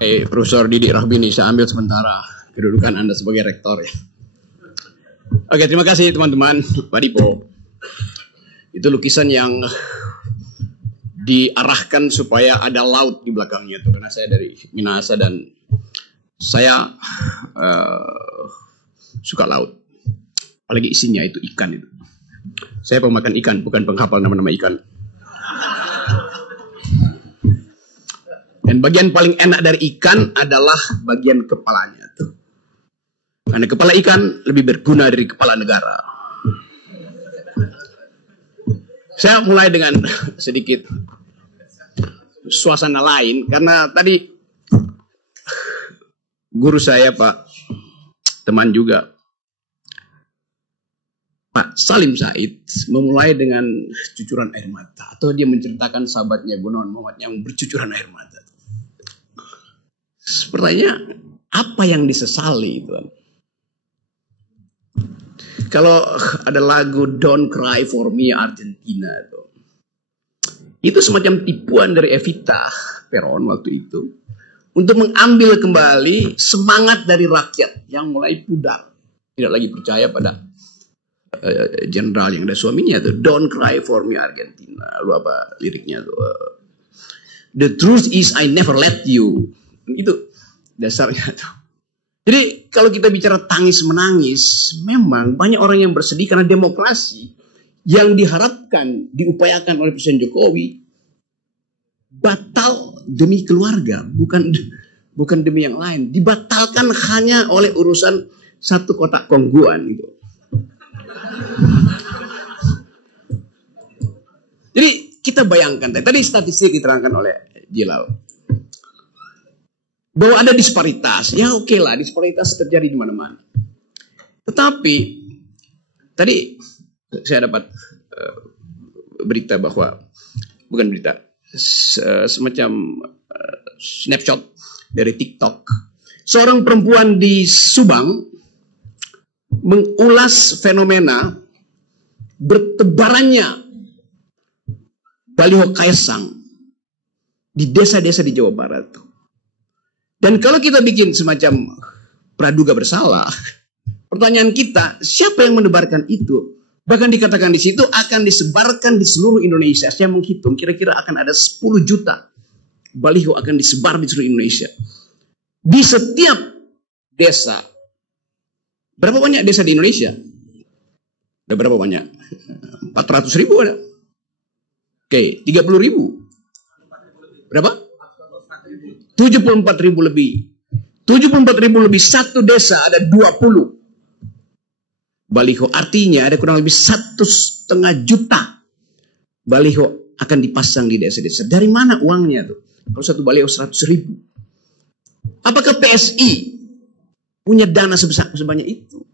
Profesor Didik Rahbini, saya ambil sementara kedudukan Anda sebagai rektor ya. Oke, terima kasih teman-teman. Pak Dipo, itu lukisan yang diarahkan supaya ada laut di belakangnya tuh, karena saya dari Minahasa dan saya suka laut. Apalagi isinya itu ikan itu. Saya pemakan ikan, bukan penghafal nama-nama ikan. Dan bagian paling enak dari ikan adalah bagian kepalanya tuh. Karena kepala ikan lebih berguna dari kepala negara. Saya mulai dengan sedikit suasana lain, karena tadi guru saya, Pak, teman juga, Pak Salim Said, memulai dengan cucuran air mata. Atau dia menceritakan sahabatnya Gunawan Muhammad yang bercucuran air mata. Pertanyaannya, apa yang disesali, Tuan? Kalau ada lagu Don't Cry For Me Argentina, itu semacam tipuan dari Evita Peron waktu itu untuk mengambil kembali semangat dari rakyat yang mulai pudar, tidak lagi percaya pada jenderal yang ada suaminya tuh. Don't Cry For Me Argentina. Lu apa liriknya tuh? The truth is I never let you. Itu dasarnya tuh. Jadi kalau kita bicara tangis menangis, memang banyak orang yang bersedih karena demokrasi yang diharapkan, diupayakan oleh Presiden Jokowi batal demi keluarga, bukan demi yang lain. Dibatalkan hanya oleh urusan satu kotak kongguan gitu. Jadi kita bayangkan, tadi statistik diterangkan oleh Jilal, bahwa ada disparitas. Ya oke lah, disparitas terjadi di mana-mana. Tetapi tadi saya dapat berita bahwa, bukan berita, semacam snapshot dari TikTok. Seorang perempuan di Subang mengulas fenomena bertebarannya baliho Kaisang di desa-desa di Jawa Barat. Dan kalau kita bikin semacam praduga bersalah, pertanyaan kita, siapa yang menebarkan itu? Bahkan dikatakan di situ akan disebarkan di seluruh Indonesia. Saya menghitung kira-kira akan ada 10 juta baliho akan disebar di seluruh Indonesia. Di setiap desa. Berapa banyak desa di Indonesia? Ada berapa banyak? 400 ribu ada. Oke, 30 ribu. Berapa? 74 ribu lebih. 74 ribu lebih, satu desa ada 20 baliho. Artinya ada kurang lebih 1,5 juta baliho akan dipasang di desa-desa. Dari mana uangnya tuh? Kalau satu baliho 100 ribu. Apakah PSI punya dana sebanyak itu?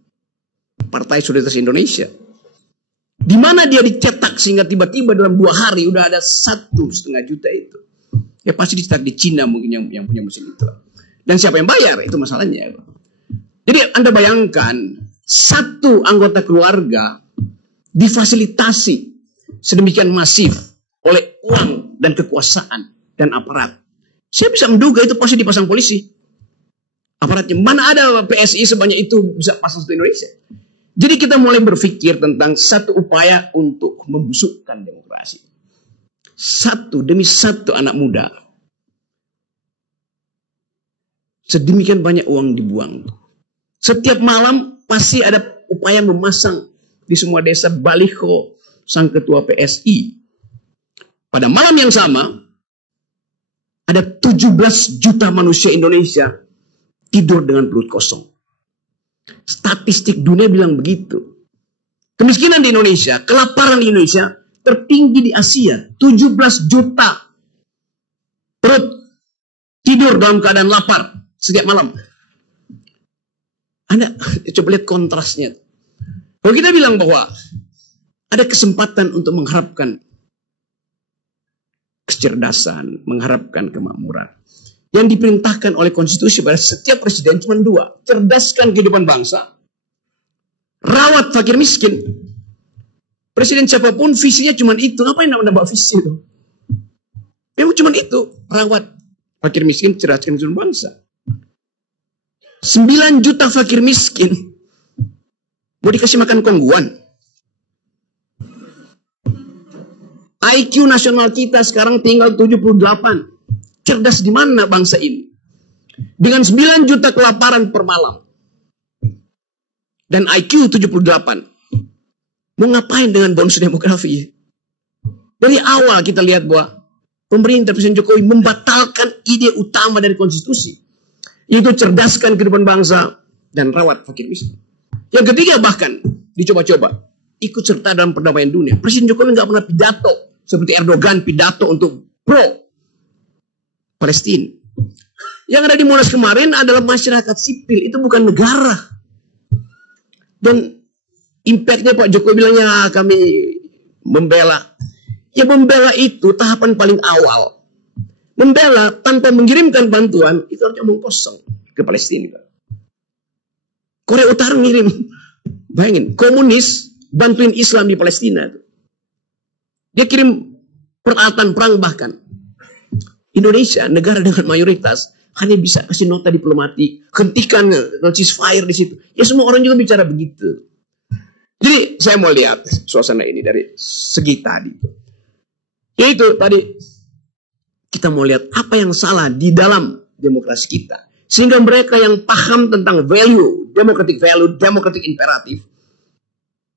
Partai Solidaritas Indonesia. Di mana dia dicetak sehingga tiba-tiba dalam 2 hari udah ada 1,5 juta itu? Ya pasti dicetak di Cina mungkin yang punya mesin itu. Dan siapa yang bayar? Itu masalahnya. Jadi Anda bayangkan, satu anggota keluarga difasilitasi sedemikian masif oleh uang dan kekuasaan dan aparat. Saya bisa menduga itu pasti dipasang polisi. Aparatnya. Mana ada PSI sebanyak itu bisa pasang satu Indonesia. Jadi kita mulai berpikir tentang satu upaya untuk membusukkan demokrasi. Satu demi satu anak muda. Sedemikian banyak uang dibuang. Setiap malam pasti ada upaya memasang di semua desa baliho sang ketua PSI. Pada malam yang sama, ada 17 juta manusia Indonesia tidur dengan perut kosong. Statistik dunia bilang begitu. Kemiskinan di Indonesia, kelaparan di Indonesia tertinggi di Asia. 17 juta perut tidur dalam keadaan lapar setiap malam. Anda coba lihat kontrasnya. Kalau kita bilang bahwa ada kesempatan untuk mengharapkan kecerdasan, mengharapkan kemakmuran, yang diperintahkan oleh konstitusi pada setiap presiden cuma 2. Cerdaskan kehidupan bangsa, rawat fakir miskin. Presiden siapapun visinya cuma itu. Ngapain nambah visi itu? Memang cuma itu, rawat Fakir miskin cerdaskan seluruh bangsa. 9 juta fakir miskin mau dikasih makan kongguan. IQ nasional kita sekarang tinggal 78. Cerdas di mana bangsa ini? Dengan 9 juta kelaparan per malam. Dan IQ 78. Mau ngapain dengan bonus demografi? Dari awal kita lihat bahwa pemerintah Presiden Jokowi membatalkan ide utama dari konstitusi. Yaitu cerdaskan kehidupan bangsa dan rawat fakir miskin. Yang ketiga bahkan dicoba-coba ikut serta dalam perdamaian dunia. Presiden Jokowi nggak pernah pidato seperti Erdogan pidato untuk pro Palestina. Yang ada di Monas kemarin adalah masyarakat sipil, itu bukan negara. Dan impactnya Pak Jokowi bilang ya kami membela. Ya membela itu tahapan paling awal. Membela tanpa mengirimkan bantuan itu harusnya omong kosong ke Palestina. Korea Utara ngirim, bayangin, komunis bantuin Islam di Palestina. Dia kirim peralatan perang bahkan. Indonesia, negara dengan mayoritas, hanya bisa kasih nota diplomatik, hentikan ceasefire di situ. Ya semua orang juga bicara begitu. Jadi saya mau lihat suasana ini dari segi tadi. Yaitu tadi kita mau lihat apa yang salah di dalam demokrasi kita. Sehingga mereka yang paham tentang value, democratic imperatif,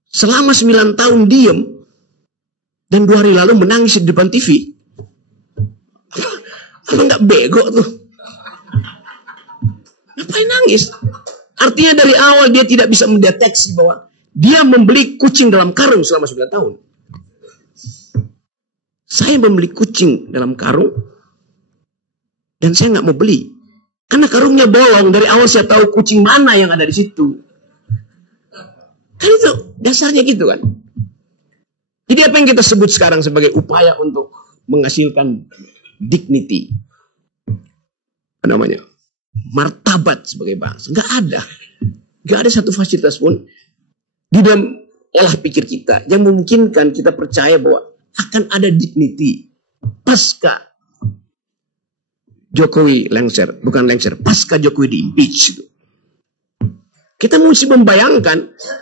selama 9 tahun diem, dan 2 hari lalu menangis di depan TV. Apa nggak bego tuh? Ngapain nangis? Artinya dari awal dia tidak bisa mendeteksi bahwa dia membeli kucing dalam karung selama 9 tahun. Saya membeli kucing dalam karung dan saya nggak mau beli karena karungnya bolong. Dari awal saya tahu kucing mana yang ada di situ. Kan itu dasarnya gitu kan. Jadi apa yang kita sebut sekarang sebagai upaya untuk menghasilkan dignity, apa namanya, martabat sebagai bangsa, nggak ada satu fasilitas pun di dalam olah pikir kita yang memungkinkan kita percaya bahwa akan ada dignity pasca Jokowi pasca Jokowi di-impeach. Kita mesti membayangkan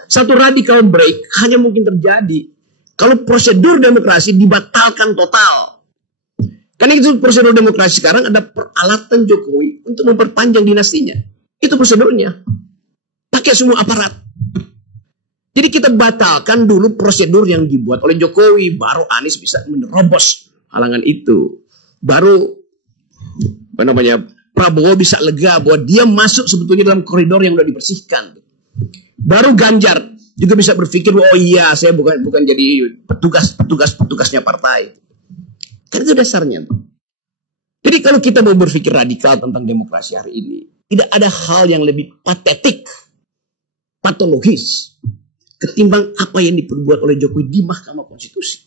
satu radical break hanya mungkin terjadi kalau prosedur demokrasi dibatalkan total. Karena itu prosedur demokrasi sekarang ada peralatan Jokowi untuk memperpanjang dinastinya. Itu prosedurnya. Pakai semua aparat. Jadi kita batalkan dulu prosedur yang dibuat oleh Jokowi. Baru Anies bisa menerobos halangan itu. Baru Prabowo bisa lega bahwa dia masuk sebetulnya dalam koridor yang sudah dibersihkan. Baru Ganjar juga bisa berpikir, oh iya saya bukan jadi petugasnya partai. Kan itu dasarnya. Jadi kalau kita mau berpikir radikal tentang demokrasi hari ini, tidak ada hal yang lebih patetik, patologis, ketimbang apa yang diperbuat oleh Jokowi di Mahkamah Konstitusi.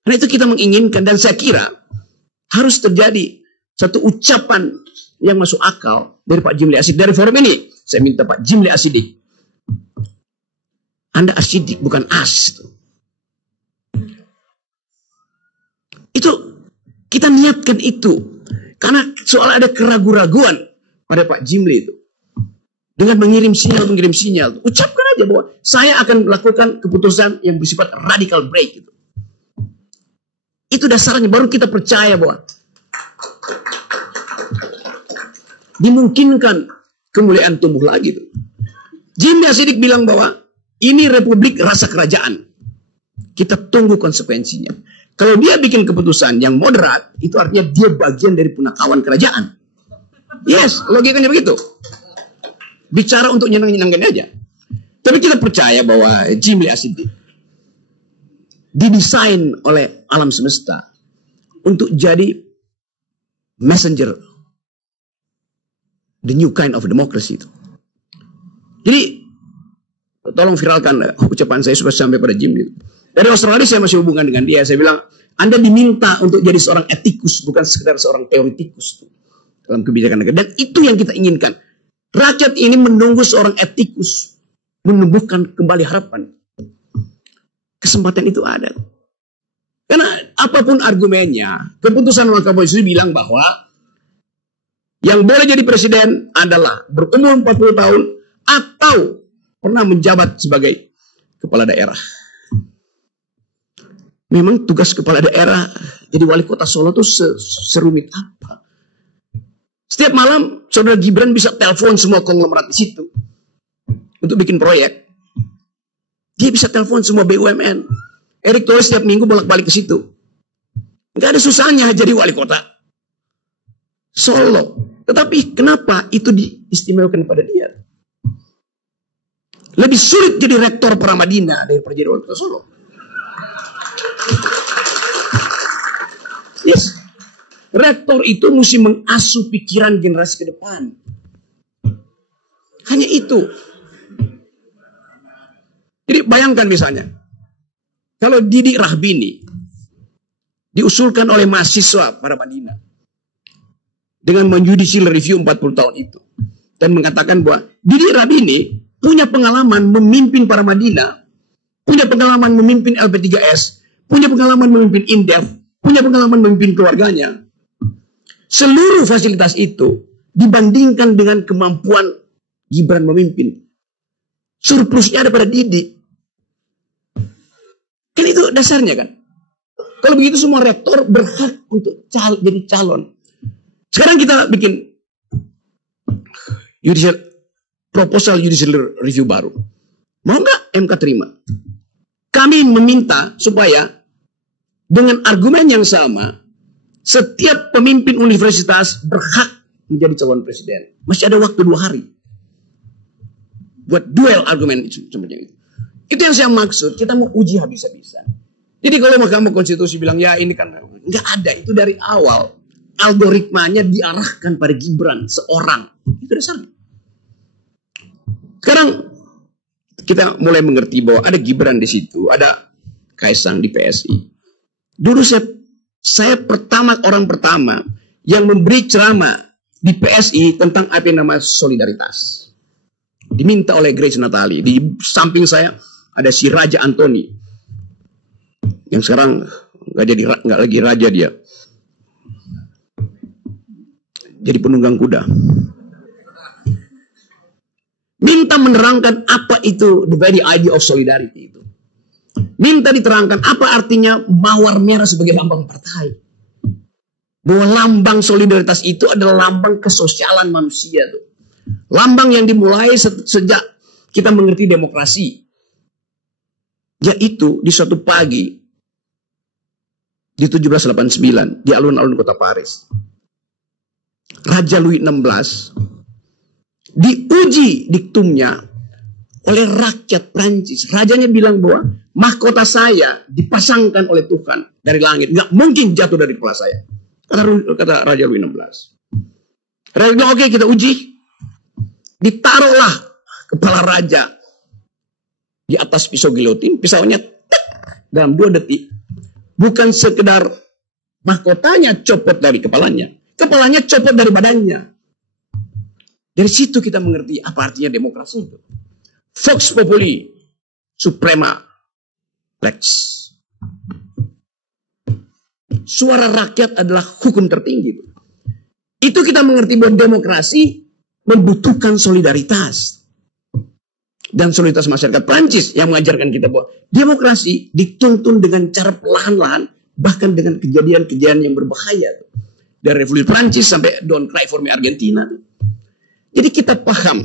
Karena itu kita menginginkan, dan saya kira harus terjadi satu ucapan yang masuk akal dari Pak Jimli Asidik. Dari forum ini, saya minta Pak Jimli Asidik, Anda asidik, bukan as. Itu kita niatkan itu. Karena soal ada keraguan-raguan pada Pak Jimli itu. Dengan mengirim sinyal. Ucapkan aja bahwa saya akan melakukan keputusan yang bersifat radical break. Itu dasarnya, baru kita percaya bahwa dimungkinkan kemuliaan tumbuh lagi. Jimli Asidik bilang bahwa ini republik rasa kerajaan. Kita tunggu konsekuensinya. Kalau dia bikin keputusan yang moderat, itu artinya dia bagian dari punakawan kerajaan. Yes, logikanya begitu. Bicara untuk nyenang-nyenangkan aja. Tapi kita percaya bahwa Jimli Asidik didesain oleh alam semesta untuk jadi messenger, the new kind of democracy itu. Jadi tolong viralkan ucapan saya supaya sampai pada Jimli. Dari Australia saya masih hubungan dengan dia. Saya bilang, Anda diminta untuk jadi seorang etikus, bukan sekedar seorang teoretikus dalam kebijakan negara. Dan itu yang kita inginkan. Rakyat ini menunggu seorang etikus menumbuhkan kembali harapan. Kesempatan itu ada. Karena apapun argumennya, keputusan Mahkamah Konstitusi bilang bahwa Yang boleh jadi presiden adalah berumur 40 tahun atau pernah menjabat sebagai kepala daerah. Memang tugas kepala daerah jadi wali kota Solo itu serumit apa? Setiap malam saudara Gibran bisa telepon semua konglomerat di situ untuk bikin proyek. Dia bisa telepon semua BUMN. Erick Thohir setiap minggu bolak-balik ke situ. Nggak ada susahnya jadi wali kota Solo. Tetapi kenapa itu diistimewakan pada dia? Lebih sulit jadi rektor Pramadina daripada jadi wali kota Solo. Yes. Rektor itu mesti mengasuh pikiran generasi ke depan. Hanya itu. Jadi bayangkan misalnya, kalau Didi Rahbini diusulkan oleh mahasiswa Pramadina dengan menjudicial review 40 tahun itu dan mengatakan bahwa Didi Rahbini punya pengalaman memimpin Pramadina, punya pengalaman memimpin LP3S, punya pengalaman memimpin Indef, punya pengalaman memimpin keluarganya. Seluruh fasilitas itu dibandingkan dengan kemampuan Gibran memimpin. Surplusnya ada pada Didi. Kan itu dasarnya kan. Kalau begitu semua rektor berhak untuk jadi calon. Sekarang kita bikin proposal judicial review baru. Mau nggak MK terima? Kami meminta supaya dengan argumen yang sama, setiap pemimpin universitas berhak menjadi calon presiden. Masih ada waktu 2 hari. Buat duel argumen seperti itu. Itu yang saya maksud. Kita mau uji habis-habisan. Jadi kalau Mahkamah Konstitusi bilang, ya ini kan nggak ada. Itu dari awal. Algoritmanya diarahkan pada Gibran seorang. Itu dasarnya. Sekarang kita mulai mengerti bahwa ada Gibran di situ. Ada Kaisang di PSI. Dulu saya orang pertama yang memberi ceramah di PSI tentang apa yang namanya solidaritas. Diminta oleh Grace Natali. Di samping saya ada si Raja Antoni. Yang sekarang nggak lagi raja dia. Jadi penunggang kuda. Minta menerangkan apa itu the very idea of solidarity itu. Minta diterangkan apa artinya mawar merah sebagai lambang partai. Bahwa lambang solidaritas itu adalah lambang kesosialan manusia tuh. Lambang yang dimulai sejak kita mengerti demokrasi. Yaitu di suatu pagi di 1789 di alun-alun kota Paris. Raja Louis XVI diuji diktumnya oleh rakyat Prancis. Rajanya bilang bahwa mahkota saya dipasangkan oleh Tuhan dari langit. Nggak mungkin jatuh dari kepala saya. Kata Raja Louis XVI. Raja bilang, oke, kita uji. Ditaruhlah kepala raja di atas pisau gilotin. Pisaunya dalam 2 detik. Bukan sekedar mahkotanya copot dari kepalanya. Kepalanya copot dari badannya. Dari situ kita mengerti apa artinya demokrasi itu. Vox populi suprema lex. Suara rakyat adalah hukum tertinggi. Itu kita mengerti bahwa demokrasi membutuhkan solidaritas. Dan solidaritas masyarakat Prancis yang mengajarkan kita bahwa demokrasi dituntun dengan cara perlahan-lahan, bahkan dengan kejadian-kejadian yang berbahaya. Dari revolusi Prancis sampai Don't Cry for Me Argentina. Jadi kita paham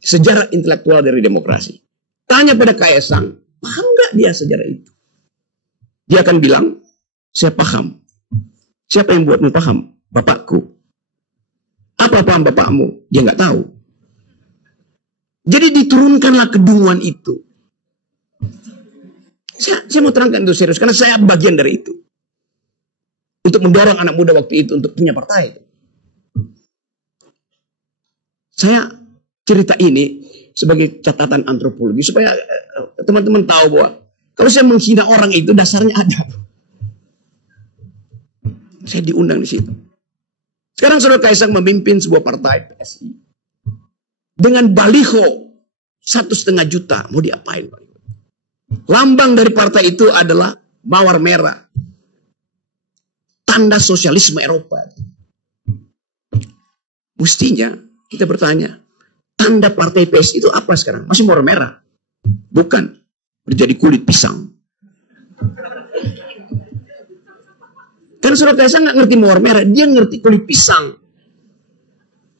sejarah intelektual dari demokrasi. Tanya pada Kaisang, paham nggak dia sejarah itu? Dia akan bilang, saya paham. Siapa yang buatmu paham? Bapakku. Apa paham bapakmu? Dia nggak tahu. Jadi diturunkanlah kedunguan itu. Saya mau terangkan itu serius, karena saya bagian dari itu. Untuk mendorong anak muda waktu itu untuk punya partai. Saya cerita ini sebagai catatan antropologi supaya teman-teman tahu bahwa kalau saya menghina orang itu dasarnya ada. Saya diundang di situ. Sekarang Saudara Kaisang memimpin sebuah partai PSI dengan baliho 1,5 juta. Mau diapain? Lambang dari partai itu adalah mawar merah. Tanda sosialisme Eropa. Mestinya kita bertanya, tanda partai PSI itu apa sekarang? Masih warna merah? Bukan, menjadi kulit pisang. Karena Saudara Kaisang nggak ngerti mawar merah, dia ngerti kulit pisang.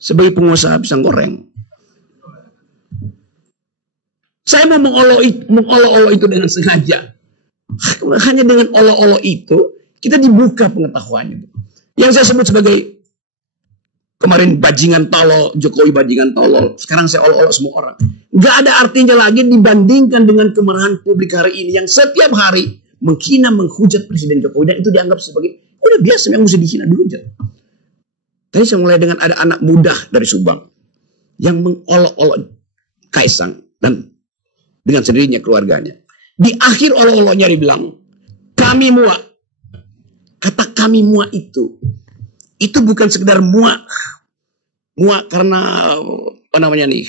Sebagai pengusaha pisang goreng. Saya mau mengolok-olok itu dengan sengaja. Hanya dengan olok-olok itu, kita dibuka pengetahuannya. Yang saya sebut sebagai kemarin bajingan tolol, Jokowi bajingan tolol. Sekarang saya olok-olok semua orang. Gak ada artinya lagi dibandingkan dengan kemarahan publik hari ini. Yang setiap hari menghina, menghujat Presiden Jokowi. Dan itu dianggap sebagai, udah biasa yang mesti dihina, dihujat. Tadi saya mulai dengan ada anak muda dari Subang. Yang mengolok-olok Kaisang. Dan dengan sendirinya keluarganya. Di akhir olok-oloknya dia bilang, kami muak. Kata kami muak itu bukan sekedar muak. Muak karena apa namanya nih?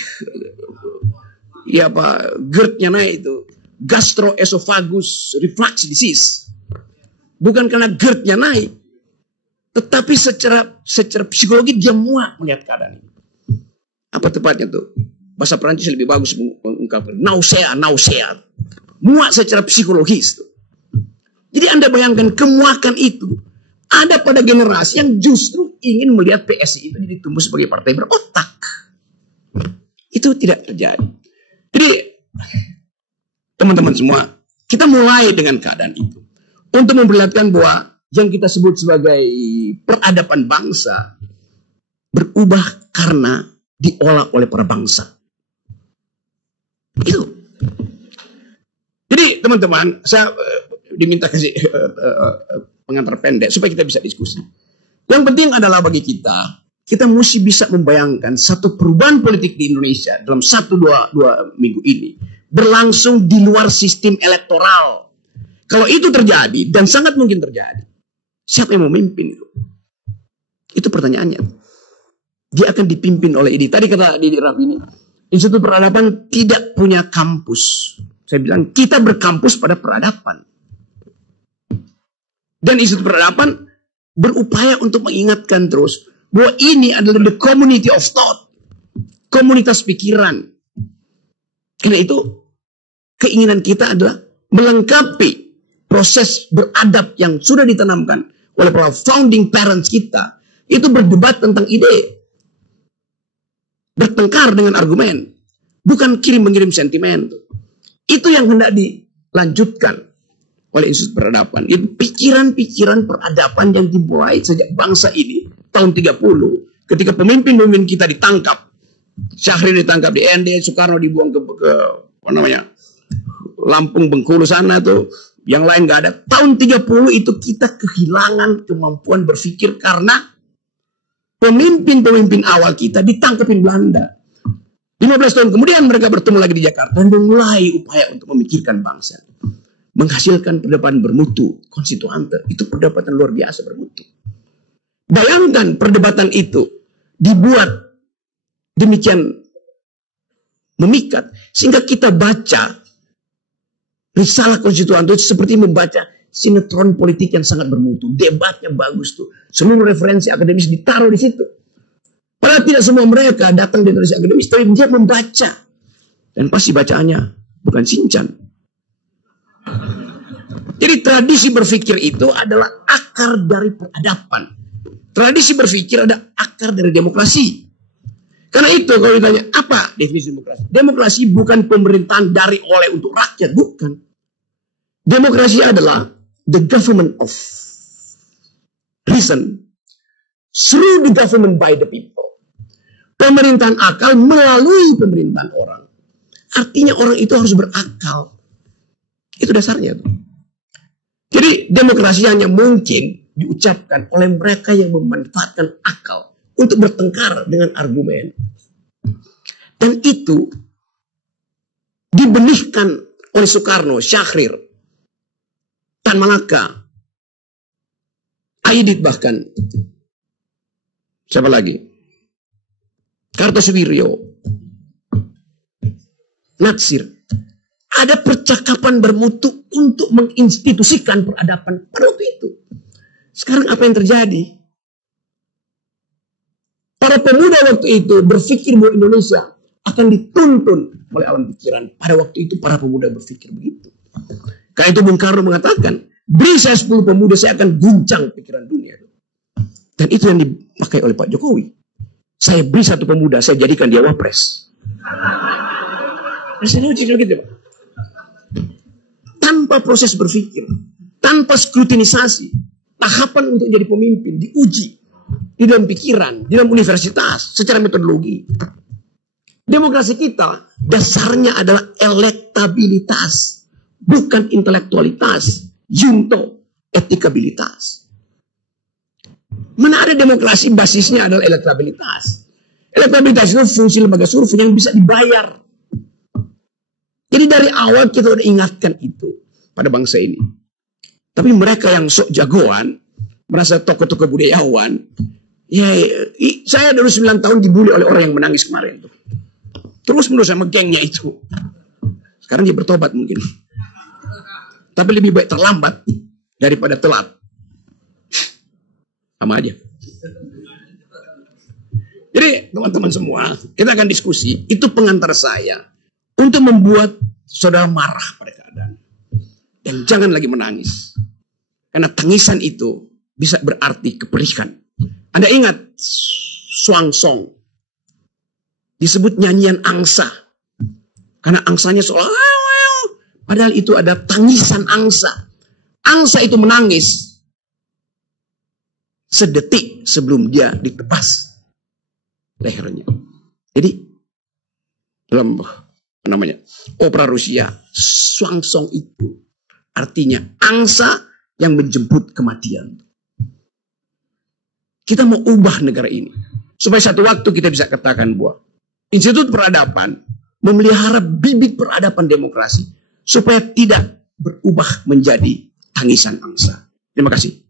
Ya apa, GERD-nya naik itu. Gastroesophagus reflux disease. Bukan karena GERD-nya naik. Tetapi secara psikologi dia muak melihat keadaan ini. Apa tepatnya tuh? Bahasa Perancis lebih bagus mengungkapkan. Nausea. Muak secara psikologis tuh. Jadi Anda bayangkan kemuakan itu ada pada generasi yang justru ingin melihat PSI itu ditumbuh sebagai partai berotak. Itu tidak terjadi. Jadi teman-teman semua, kita mulai dengan keadaan itu. Untuk memperlihatkan bahwa yang kita sebut sebagai peradaban bangsa berubah karena diolah oleh para bangsa. Itu. Jadi teman-teman, saya diminta kasih pengantar pendek supaya kita bisa diskusi. Yang penting adalah bagi kita mesti bisa membayangkan satu perubahan politik di Indonesia dalam 1-2 minggu ini berlangsung di luar sistem elektoral. Kalau itu terjadi, dan sangat mungkin terjadi, siapa yang memimpin itu? Itu pertanyaannya. Dia akan dipimpin oleh ini. Tadi kata Didi Rafini, Institut Peradaban tidak punya kampus. Saya bilang, kita berkampus pada peradaban. Dan Institut Peradaban berupaya untuk mengingatkan terus bahwa ini adalah the community of thought. Komunitas pikiran. Karena itu, keinginan kita adalah melengkapi proses beradab yang sudah ditanamkan oleh para founding parents kita. Itu berdebat tentang ide. Bertengkar dengan argumen. Bukan kirim-mengirim sentimen. Itu yang hendak dilanjutkan oleh Institut Peradaban. Itu pikiran-pikiran peradaban yang dimulai sejak bangsa ini tahun 30. Ketika pemimpin-pemimpin kita ditangkap. Syahrir ditangkap di ND, Soekarno dibuang ke apa namanya, Lampung, Bengkulu sana tuh. Yang lain gak ada. Tahun 30 itu kita kehilangan kemampuan berpikir karena pemimpin-pemimpin awal kita ditangkapin Belanda. 15 tahun kemudian mereka bertemu lagi di Jakarta dan memulai upaya untuk memikirkan bangsa. Menghasilkan perdebatan bermutu, konstituante. Itu perdebatan luar biasa bermutu. Bayangkan perdebatan itu dibuat demikian memikat. Sehingga kita baca risalah konstituante itu seperti membaca sinetron politik yang sangat bermutu. Debatnya bagus tuh. Seluruh referensi akademis ditaruh di situ. Padahal tidak semua mereka datang dari referensi akademis, tapi dia membaca. Dan pasti bacaannya bukan Sinchan. Jadi tradisi berpikir itu adalah akar dari peradaban. Tradisi berpikir ada akar dari demokrasi. Karena itu kalau ditanya, apa definisi demokrasi? Demokrasi bukan pemerintahan dari oleh untuk rakyat, bukan. Demokrasi adalah the government of reason through the government by the people. Pemerintahan akal melalui pemerintahan orang. Artinya orang itu harus berakal. Itu dasarnya. Jadi demokrasi hanya mungkin diucapkan oleh mereka yang memanfaatkan akal untuk bertengkar dengan argumen. Dan itu dibenihkan oleh Soekarno, Syahrir, Tan Malaka, Aidit bahkan. Siapa lagi? Kartosuwiryo, Natsir. Ada percakapan bermutu untuk menginstitusikan peradaban pada waktu itu. Sekarang apa yang terjadi? Para pemuda waktu itu berpikir bahwa Indonesia akan dituntun oleh alam pikiran. Pada waktu itu para pemuda berpikir begitu. Karena itu Bung Karno mengatakan, beri saya 10 pemuda, saya akan guncang pikiran dunia. Dan itu yang dipakai oleh Pak Jokowi. Saya beri 1 pemuda, saya jadikan dia wapres. Masih logik gitu, Pak. Tanpa proses berpikir, tanpa skrutinisasi, tahapan untuk jadi pemimpin diuji di dalam pikiran, di dalam universitas, secara metodologi. Demokrasi kita dasarnya adalah elektabilitas, bukan intelektualitas, junto, etikabilitas. Mana ada demokrasi basisnya adalah elektabilitas. Elektabilitas itu fungsi lembaga survei yang bisa dibayar. Jadi dari awal kita udah ingatkan itu pada bangsa ini. Tapi mereka yang sok jagoan, merasa tokoh-tokoh budayawan, ya, saya dulu 9 tahun dibully oleh orang yang menangis kemarin tuh. Terus menerus sama gengnya itu. Sekarang dia bertobat mungkin. Tapi lebih baik terlambat daripada telat. Sama aja. Jadi teman-teman semua, kita akan diskusi. Itu pengantar saya untuk membuat saudara marah pada keadaan. Dan jangan lagi menangis. Karena tangisan itu bisa berarti keperikan. Anda ingat Swangsong disebut nyanyian angsa. Karena angsanya seolah padahal itu ada tangisan angsa. Angsa itu menangis sedetik sebelum dia ditebas lehernya. Jadi dalam opera Rusia, Swangsong itu artinya angsa yang menjemput kematian. Kita mau ubah negara ini supaya satu waktu kita bisa katakan bahwa Institut Peradaban memelihara bibit peradaban demokrasi supaya tidak berubah menjadi tangisan angsa. Terima kasih.